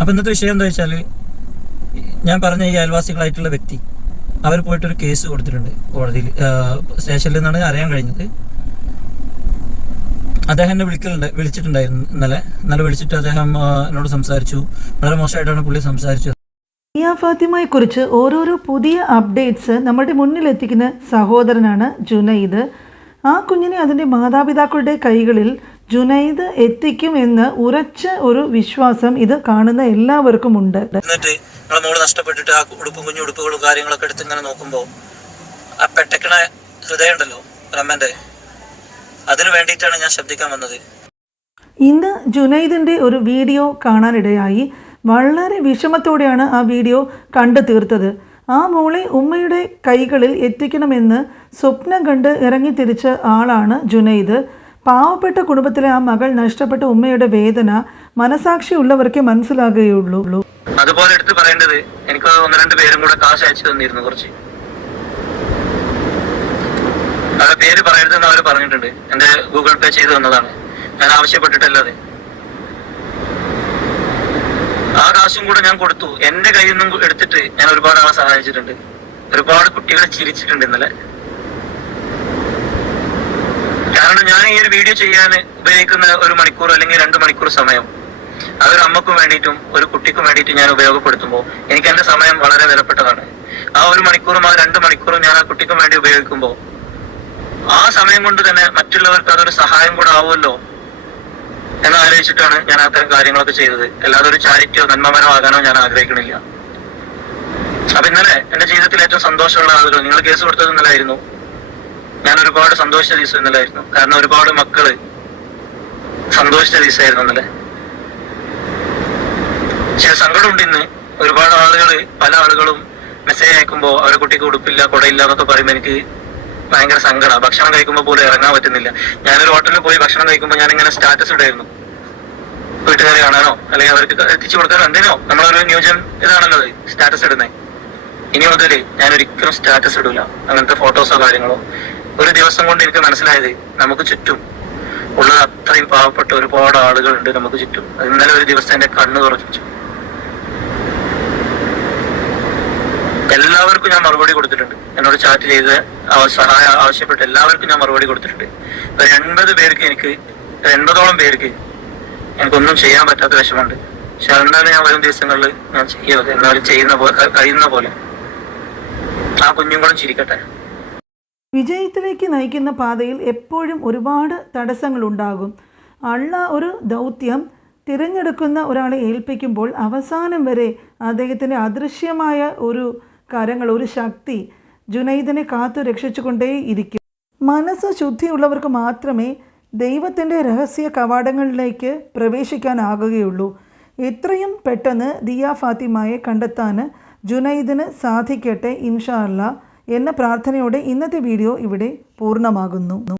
അപ്പോൾ ഇന്നത്തെ വിഷയം എന്താ വെച്ചാൽ ഞാൻ പറഞ്ഞ ഈ അയൽവാസികളായിട്ടുള്ള വ്യക്തി അവർ പോയിട്ടൊരു കേസ് കൊടുത്തിട്ടുണ്ട് കോടതിയിൽ. സ്റ്റേഷനിൽ നിന്നാണ് അറിയാൻ കഴിഞ്ഞത്. അദ്ദേഹം എന്നെ വിളിക്കലുണ്ട് വിളിച്ചിട്ടുണ്ടായിരുന്നു ഇന്നലെ. ഇന്നലെ വിളിച്ചിട്ട് അദ്ദേഹം എന്നോട് സംസാരിച്ചു. വളരെ മോശമായിട്ടാണ് പുള്ളി സംസാരിച്ചത്. മിയ ഫാത്തിമയെക്കുറിച്ച് ഓരോരോ പുതിയ അപ്ഡേറ്റ്സ് നമ്മുടെ മുന്നിൽ എത്തിക്കുന്ന സഹോദരനാണ് ജുനൈദ്. ആ കുഞ്ഞിനെ അതിന്റെ മാതാപിതാക്കളുടെ കൈകളിൽ ജുനൈദ് എത്തിക്കും എന്ന് ഉറച്ച ഒരു വിശ്വാസം ഇത് കാണുന്ന എല്ലാവർക്കും ഉണ്ട്. എന്നിട്ട് നമ്മളെ മോൾ നഷ്ടപ്പെട്ടിട്ട് ആ ഉടുപ്പും കുഞ്ഞു ഉടുപ്പുകളും കാര്യങ്ങളൊക്കെ എടുത്ത് ഇങ്ങനെ നോക്കുമ്പോൾ ആ പെട്ടക്കണ ഹൃദയം ഉണ്ടല്ലോ ബ്രഹ്മന്റെ. അതിനു വേണ്ടിയിട്ടാണ് ഞാൻ ശബ്ദിക്കാൻ വന്നത്. ഇന്ന് ജുനൈദിന്റെ ഒരു വീഡിയോ കാണാനിടയായി. വളരെ വിഷമത്തോടെയാണ് ആ വീഡിയോ കണ്ടു തീർത്തത്. ആ മോളെ ഉമ്മയുടെ കൈകളിൽ എത്തിക്കണമെന്ന് സ്വപ്നം കണ്ട് ഇറങ്ങി തിരിച്ച ആളാണ് ജുനൈദ്. പാവപ്പെട്ട കുടുംബത്തിലെ ആ മകൾ നഷ്ടപ്പെട്ട ഉമ്മയുടെ വേദന മനസാക്ഷി ഉള്ളവർക്കേ മനസ്സിലാകുകയുള്ളൂ. അതുപോലെ എടുത്ത് പറയേണ്ടത് എനിക്ക് ഒന്ന് രണ്ട് പേരും കൂടെ കാശ് അയച്ചു തന്നിരുന്നു കുറച്ച്. അവരുടെ പേര് പറയരുതെന്ന് അവർ പറഞ്ഞിട്ടുണ്ട്. എന്റെ ഗൂഗിൾ പേ ചെയ്തു തന്നതാണ്. ഞാൻ ആവശ്യപ്പെട്ടിട്ടല്ലാതെ ആ കാശും കൂടെ ഞാൻ കൊടുത്തു. എന്റെ കയ്യിൽ നിന്നും എടുത്തിട്ട് ഞാൻ ഒരുപാട് ആളെ സഹായിച്ചിട്ടുണ്ട്. ഒരുപാട് കുട്ടികളെ ചിരിച്ചിട്ടുണ്ട് ഇന്നലെ കാരണം ഞാൻ ഈ ഒരു വീഡിയോ ചെയ്യാൻ ഉപയോഗിക്കുന്ന ഒരു മണിക്കൂർ അല്ലെങ്കിൽ രണ്ട് മണിക്കൂർ സമയം അതൊരു അമ്മക്കും വേണ്ടിയിട്ടും ഒരു കുട്ടിക്കും വേണ്ടിയിട്ടും ഞാൻ ഉപയോഗപ്പെടുത്തുമ്പോൾ എനിക്ക് എന്റെ സമയം വളരെ വിലപ്പെട്ടതാണ്. ആ ഒരു മണിക്കൂറും ആ രണ്ട് മണിക്കൂറും ഞാൻ ആ കുട്ടിക്കും വേണ്ടി ഉപയോഗിക്കുമ്പോൾ ആ സമയം കൊണ്ട് തന്നെ മറ്റുള്ളവർക്ക് അതൊരു സഹായം കൂടെ ആവുമല്ലോ എന്ന് ആലോചിച്ചിട്ടാണ് ഞാൻ അത്തരം കാര്യങ്ങളൊക്കെ ചെയ്തത്. അല്ലാതെ ഒരു ചാരിറ്റിയോ നന്മമനോ ആകാനോ ഞാൻ ആഗ്രഹിക്കുന്നില്ല അപ്പൊ ഇന്നലെ എന്റെ ജീവിതത്തിൽ ഏറ്റവും സന്തോഷമുള്ള ആളുകൾ നിങ്ങൾ കേസ് കൊടുത്തത് ഇന്നലായിരുന്നു ഞാൻ ഒരുപാട് സന്തോഷിച്ച ദിവസം ഇന്നലായിരുന്നു കാരണം ഒരുപാട് മക്കൾ സന്തോഷിച്ച ദിവസമായിരുന്നു ഇന്നലെ. പക്ഷെ സങ്കടമുണ്ട് ഇന്ന്. ഒരുപാട് ആളുകൾ പല ആളുകളും മെസ്സേജ് അയക്കുമ്പോ അവരെ കുട്ടിക്ക് ഉടുപ്പില്ല കുടയില്ല എന്നൊക്കെ പറയുമ്പോൾ എനിക്ക് ഭയങ്കര സങ്കടമാണ് ഭക്ഷണം കഴിക്കുമ്പോൾ പോലും ഇറങ്ങാൻ പറ്റുന്നില്ല. ഞാനൊരു ഹോട്ടലിൽ പോയി ഭക്ഷണം കഴിക്കുമ്പോൾ ഞാൻ ഇങ്ങനെ സ്റ്റാറ്റസ് ഇടായിരുന്നു. വീട്ടുകാരെ കാണാനോ അല്ലെങ്കിൽ അവർക്ക് എത്തിച്ചു കൊടുക്കാനോ എന്തിനോ. നമ്മളൊരു ന്യൂജൻ ഇതാണല്ലോ സ്റ്റാറ്റസ് ഇടുന്നത് ഇനി മുതൽ ഞാൻ ഒരിക്കലും സ്റ്റാറ്റസ് ഇടൂല. അങ്ങനത്തെ ഫോട്ടോസോ കാര്യങ്ങളോ ഒരു ദിവസം കൊണ്ട് എനിക്ക് മനസ്സിലായത് നമുക്ക് ചുറ്റും ഉള്ളത് അത്രയും പാവപ്പെട്ട ഒരുപാട് ആളുകളുണ്ട് നമുക്ക് ചുറ്റും. ഇന്നലെ ഒരു ദിവസം എന്റെ കണ്ണ് തുറച്ചു. എല്ലാവർക്കും ഞാൻ മറുപടി കൊടുത്തിട്ടുണ്ട്. എന്നോട് ചാറ്റ് ചെയ്ത് സഹായം ആവശ്യപ്പെട്ട് എല്ലാവർക്കും ഞാൻ മറുപടി കൊടുത്തിട്ടുണ്ട്. ഒരു എൺപത് പേർക്ക് എനിക്ക് എൺപതോളം പേർക്ക് എനിക്കൊന്നും ചെയ്യാൻ പറ്റാത്ത വിഷമമുണ്ട്. പക്ഷെ അതുകൊണ്ടാണ് ഞാൻ വരും ദിവസങ്ങളിൽ ഞാൻ ചെയ്യുന്നത്. എന്നാലും ചെയ്യുന്ന പോലെ കഴിയുന്ന പോലെ ആ കുഞ്ഞും കൂടെ ചിരിക്കട്ടെ. വിജയത്തിലേക്ക് നയിക്കുന്ന പാതയിൽ എപ്പോഴും ഒരുപാട് തടസ്സങ്ങളുണ്ടാകും. അള്ള ഒരു ദൗത്യം തിരഞ്ഞെടുക്കുന്ന ഒരാളെ ഏൽപ്പിക്കുമ്പോൾ അവസാനം വരെ അദ്ദേഹത്തിന്റെ അദൃശ്യമായ ഒരു കരങ്ങൾ ഒരു ശക്തി ജുനൈദിനെ കാത്തു രക്ഷിച്ചുകൊണ്ടേ ഇരിക്കും. മനസ്സ് ശുദ്ധിയുള്ളവർക്ക് മാത്രമേ ദൈവത്തിന്റെ രഹസ്യ കവാടങ്ങളിലേക്ക് പ്രവേശിക്കാനാകുകയുള്ളൂ. എത്രയും പെട്ടെന്ന് ദിയ ഫാത്തിമയെ കണ്ടെത്താൻ ജുനൈദിന് സാധിക്കട്ടെ ഇൻഷാ അല്ല എന്ന പ്രാർത്ഥനയോടെ ഇന്നത്തെ വീഡിയോ ഇവിടെ പൂർണമാകുന്നു.